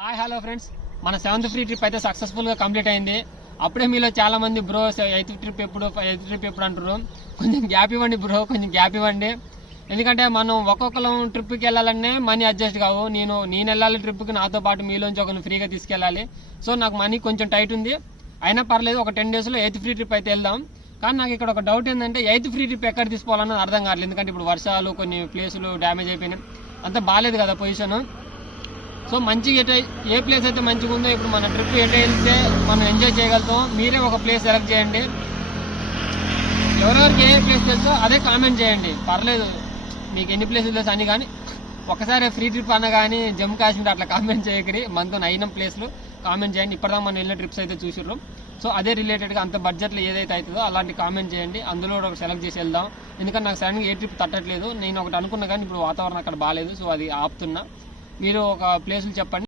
Hi hello friends, మన 7th free trip అయితే successful గా కంప్లీట్ అయింది. అప్పుడే మీలో చాలా మంది బ్రో 8th ట్రిప్ ఎప్పుడు అంటారు. కొంచెం గ్యాప్ ఇవ్వండి బ్రో, కొంచెం గ్యాప్ ఇవ్వండి. ఎందుకంటే మనం ఒక్కొక్కరం ట్రిప్కి వెళ్ళాలనే మనీ అడ్జస్ట్ కావు. నేను వెళ్ళాలి ట్రిప్కి, నాతో పాటు మీలోంచి ఒకరిని ఫ్రీగా తీసుకెళ్ళాలి. సో నాకు మనీ కొంచెం టైట్ ఉంది. అయినా పర్లేదు, ఒక 10 days లో 8th ఫ్రీ ట్రిప్ అయితే వెళ్దాం. కానీ నాకు ఇక్కడ ఒక డౌట్ ఏంటంటే 8th ఫ్రీ ట్రిప్ ఎక్కడ తీసుకోవాలన్నది అర్థం కావట్లేదు. ఎందుకంటే ఇప్పుడు వర్షాలు, కొన్ని ప్లేసులు డ్యామేజ్ అయిపోయినాయి, అంతా బాగాలేదు కదా పొజిషన్. సో మంచిగా ఏ ప్లేస్ అయితే మంచిగా ఉందో, ఇప్పుడు మన ట్రిప్ ఎటు వెళ్తే మనం ఎంజాయ్ చేయగలుగుతాం. మీరే ఒక ప్లేస్ సెలెక్ట్ చేయండి. ఎవరెవరికి ఏ ప్లేస్ తెలుసో అదే కామెంట్ చేయండి, పర్లేదు. మీకు ఎన్ని ప్లేసులు తెలుసు అని, కానీ ఒకసారి ఫ్రీ ట్రిప్ అన్న కానీ జమ్మూ కాశ్మీర్ అట్లా కామెంట్ చేయకరి. మనతో అయిన ప్లేస్లు కామెంట్ చేయండి. ఇప్పటిదా మనం వెళ్ళిన ట్రిప్స్ అయితే చూసిర్రు. సో అదే రిలేటెడ్గా అంత బడ్జెట్లో ఏదైతే అవుతుందో అలాంటి కామెంట్ చేయండి. అందులో ఒక సెలెక్ట్ చేసి వెళ్దాం. ఎందుకంటే నాకు సడన్గా ఏ ట్రిప్ తట్టట్లేదు. నేను ఒకటి అనుకున్నా కానీ ఇప్పుడు వాతావరణం అక్కడ బాగాలేదు. సో అది ఆపుతున్నా. మీరు ఒక ప్లేసులు చెప్పండి.